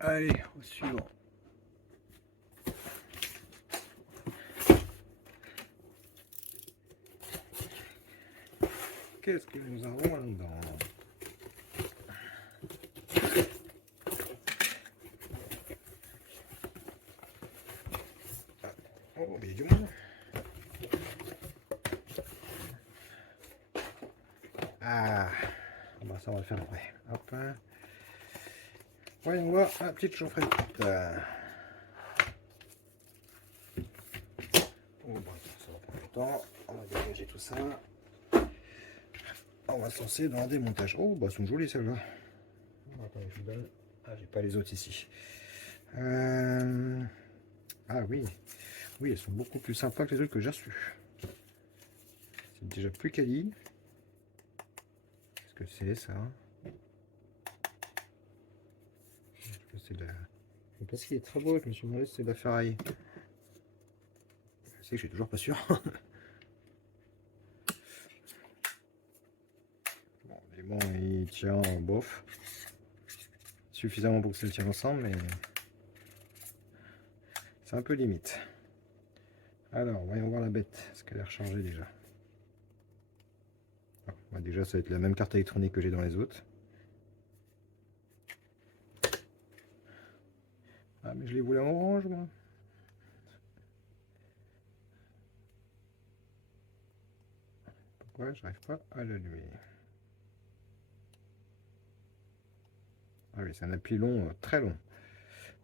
Allez, au suivant. Qu'est-ce que nous avons là-dedans? Oh, mais du monde. Ah, bah ça on va le faire après. Hop. Voyons voir la petite chaufferette. Oh, bon, ça va prendre du temps. On va dégager tout ça. On va se lancer dans le démontage. Oh, bah elles sont jolies celles-là. Attendez, je vous donne. Ah, j'ai pas les autres ici. Ah oui. Oui, elles sont beaucoup plus sympas que les autres que j'ai reçues. C'est déjà plus quali. Qu'est-ce que c'est ça? C'est de la... Parce qu'il est très beau, je me suis demandé si c'est de la ferraille. Je sais que je suis toujours pas sûr. Bon, l'élément il tient bof. Suffisamment pour que ça tienne ensemble, mais c'est un peu limite. Alors, voyons voir la bête. Est-ce qu'elle est rechargée déjà? Ah, bah déjà, ça va être la même carte électronique que j'ai dans les autres. Ah, mais je les voulais en orange, moi. Pourquoi j'arrive pas à l'allumer? Ah oui, c'est un appui long, très long.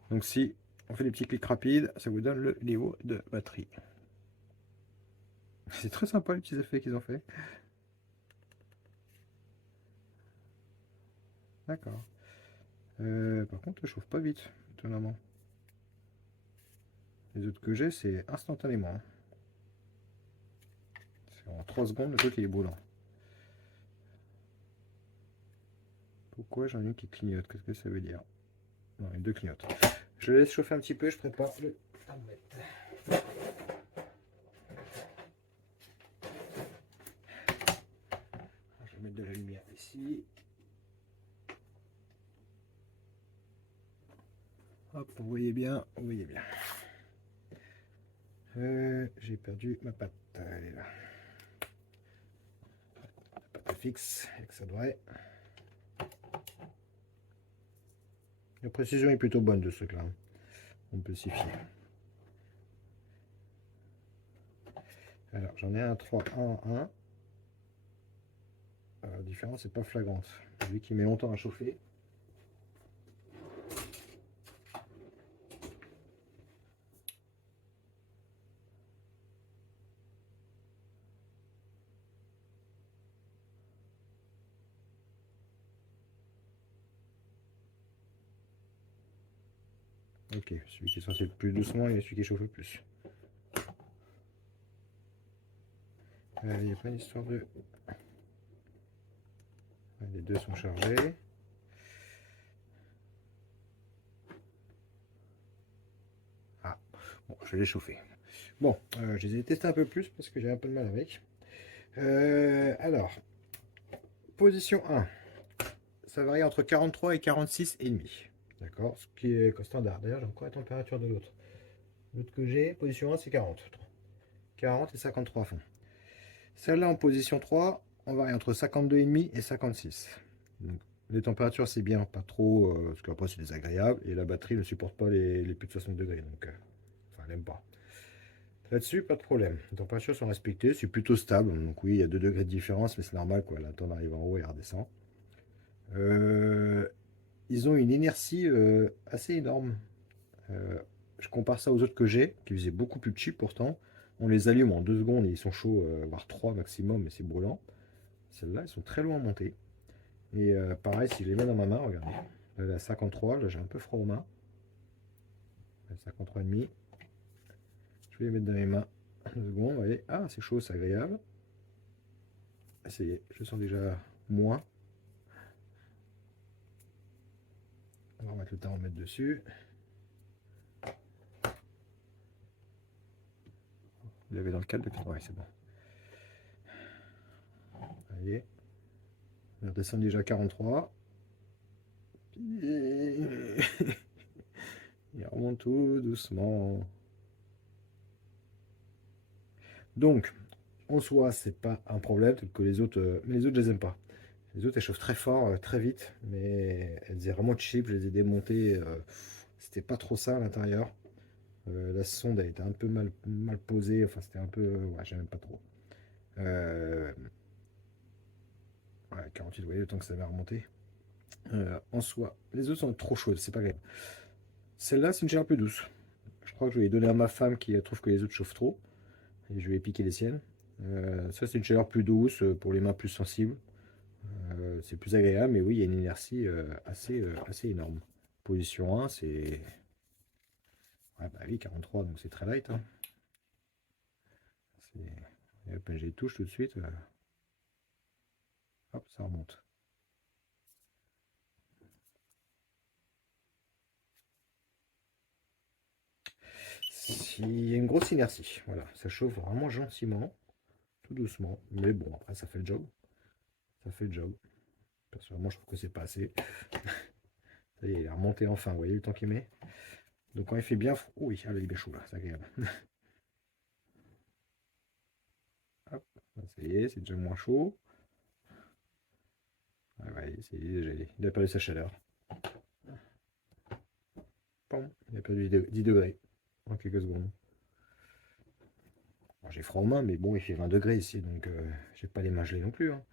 Donc si on fait des petits clics rapides, ça vous donne le niveau de batterie. C'est très sympa les petits effets qu'ils ont fait. D'accord. Par contre, elle chauffe pas vite, étonnamment. Les autres que j'ai, c'est instantanément. C'est en 3 secondes, le truc il est brûlant. Pourquoi j'en ai une qui clignote? Qu'est-ce que ça veut dire? Non, les deux clignotent. Je laisse chauffer un petit peu, je prépare le thermomètre. Je vais mettre de la lumière ici. Hop, vous voyez bien, vous voyez bien. J'ai perdu ma pâte. Elle est là. La pâte fixe, et que ça devrait. La précision est plutôt bonne de ce truc-là. On peut s'y fier. Alors, j'en ai un 3, 1, 1. La différence n'est pas flagrante. Vu qu'il met longtemps à chauffer. Ok, celui qui est censé être plus doucement et celui qui chauffe le plus. Il n'y a pas une histoire de... Les deux sont chargés. Ah, bon, je vais les chauffer. Bon, je les ai testés un peu plus parce que j'ai un peu de mal avec. Alors, position 1. Ça varie entre 43 et 46 et demi. D'accord, ce qui est standard. D'ailleurs, j'ai encore la température de l'autre. L'autre que j'ai, position 1, c'est 40. 40 et 53 à fond. Celle-là en position 3, on varie entre 52,5 et 56. Donc, les températures, c'est bien, pas trop, parce qu'après c'est désagréable, et la batterie ne supporte pas les plus de 60 degrés, donc enfin, elle n'aime pas. Là-dessus, pas de problème. Les températures sont respectées, c'est plutôt stable, donc oui, il y a 2 degrés de différence, mais c'est normal, quoi. La tonne arrive en haut et redescend. Ils ont une inertie assez énorme. Euh, je compare ça aux autres que j'ai, qui faisaient beaucoup plus cheap pourtant. On les allume en 2 secondes et ils sont chauds, voire 3 maximum, mais c'est brûlant. Celles-là, elles sont très loin à monter. Et pareil, si je les mets dans ma main, regardez. Là, la 53, là j'ai un peu froid aux mains. La 53,5. Je vais les mettre dans mes mains. 2 secondes, vous voyez. Ah, c'est chaud, c'est agréable. Ça y est, je sens déjà moins. On va remettre le thermomètre dessus. Vous l'avez dans le cadre, ouais, c'est bon. Allez. On redescend déjà à 43. tout doucement. Donc, en soi, c'est pas un problème, que les autres, mais les autres, je les aime pas. Les autres, elles chauffent très fort, très vite, mais elles étaient vraiment cheap, je les ai démontées, c'était pas trop ça à l'intérieur. La sonde, elle était un peu mal posée, enfin, c'était un peu, ouais, j'aime pas trop. Ouais, 48, vous voyez le temps que ça va remonter. En soi, les autres sont trop chaudes, c'est pas grave. Celle-là, c'est une chaleur plus douce. Je crois que je vais donner à ma femme qui trouve que les autres chauffent trop. Et je vais piquer les siennes. Ça, c'est une chaleur plus douce pour les mains plus sensibles. C'est plus agréable, mais oui, il y a une inertie assez énorme. Position 1, c'est. Ouais, bah oui, 43, donc c'est très light. Hein. Et hop, j'ai les touches tout de suite. Hop, ça remonte. Il y a une grosse inertie. Voilà, ça chauffe vraiment gentiment, tout doucement. Mais bon, après, ça fait le job. Ça fait le job. Personnellement, je trouve que c'est pas assez. Ça y est, il est remonté enfin. Vous voyez le temps qu'il met. Donc quand il fait bien... Oh oui, ah, il est bien chaud là, c'est agréable. Hop, ça y est, c'est déjà moins chaud. Ah ouais, il a perdu sa chaleur. Bon, il a perdu 10 degrés en quelques secondes. J'ai froid aux mains, mais bon, il fait 20 degrés ici, donc j'ai pas les mains gelées non plus. Hein.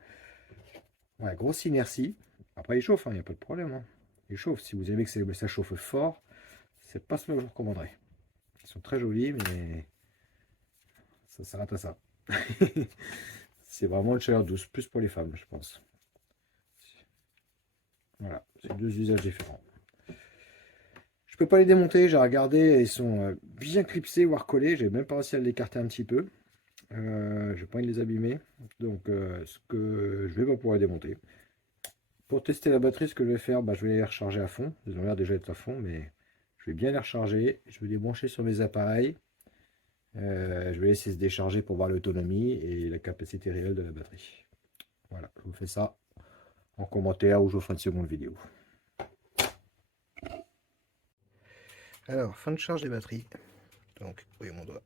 Ouais, grosse inertie. Après, il chauffe, il n'y a pas de problème. Hein. Il chauffe. Si vous aimez que ça chauffe fort, c'est pas ce que je vous recommanderais. Ils sont très jolis, mais ça s'arrête à ça. C'est vraiment une chaleur douce, plus pour les femmes, je pense. Voilà, c'est deux usages différents. Je peux pas les démonter, j'ai regardé, ils sont bien clipsés, voire collés. J'ai même pas réussi à l'écarter un petit peu. J'ai pas envie de les abîmer, donc ce que je vais pas pouvoir les démonter. Pour tester la batterie, ce que je vais faire, je vais les recharger à fond. Ils ont l'air déjà d'être à fond, mais je vais bien les recharger. Je vais les brancher sur mes appareils. Je vais laisser se décharger pour voir l'autonomie et la capacité réelle de la batterie. Voilà, je vous fais ça en commentaire ou je vous ferai une seconde vidéo. Alors, fin de charge des batteries. Donc, voyez mon doigt.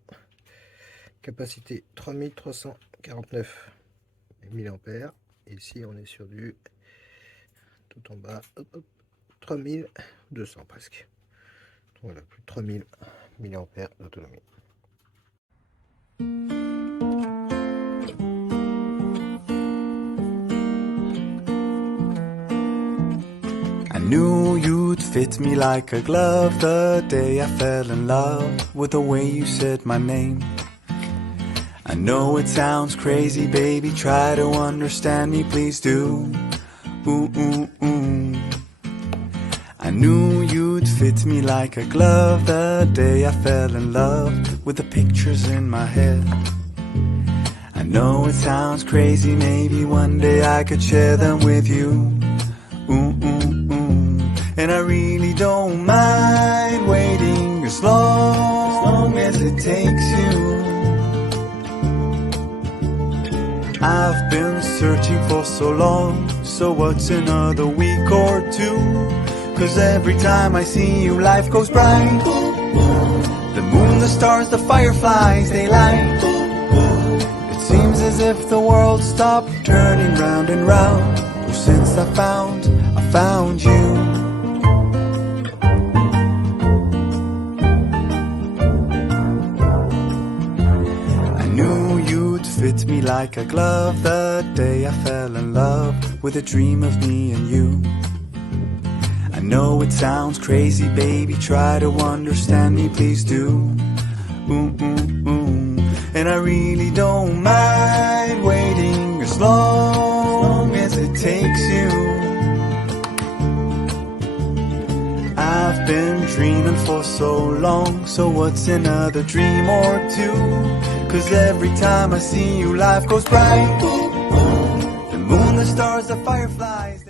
Capacité 3349 mAh. Ici, on est sur du tout en bas, 3200 presque. Donc, voilà, plus de 3000 mAh d'autonomie. I knew you'd fit me like a glove the day I fell in love with the way you said my name. I know it sounds crazy, baby, try to understand me, please do. Ooh, ooh, ooh. I knew you'd fit me like a glove the day I fell in love with the pictures in my head. I know it sounds crazy, maybe one day I could share them with you. Ooh, ooh, ooh. And I really don't mind waiting as long as it takes you. I've been searching for so long, so what's another week or two? 'Cause every time I see you, life goes bright. The moon, the stars, the fireflies, they light. It seems as if the world stopped turning round and round. Since I found you. I knew you'd fit me like a glove the day I fell in love with a dream of me and you. I know it sounds crazy, baby, try to understand me, please do. Ooh, ooh, ooh. And I really don't mind waiting as long as it takes you. I've been dreaming for so long, so what's another dream or two? 'Cause every time I see you, life goes bright. The moon, the stars, the fireflies.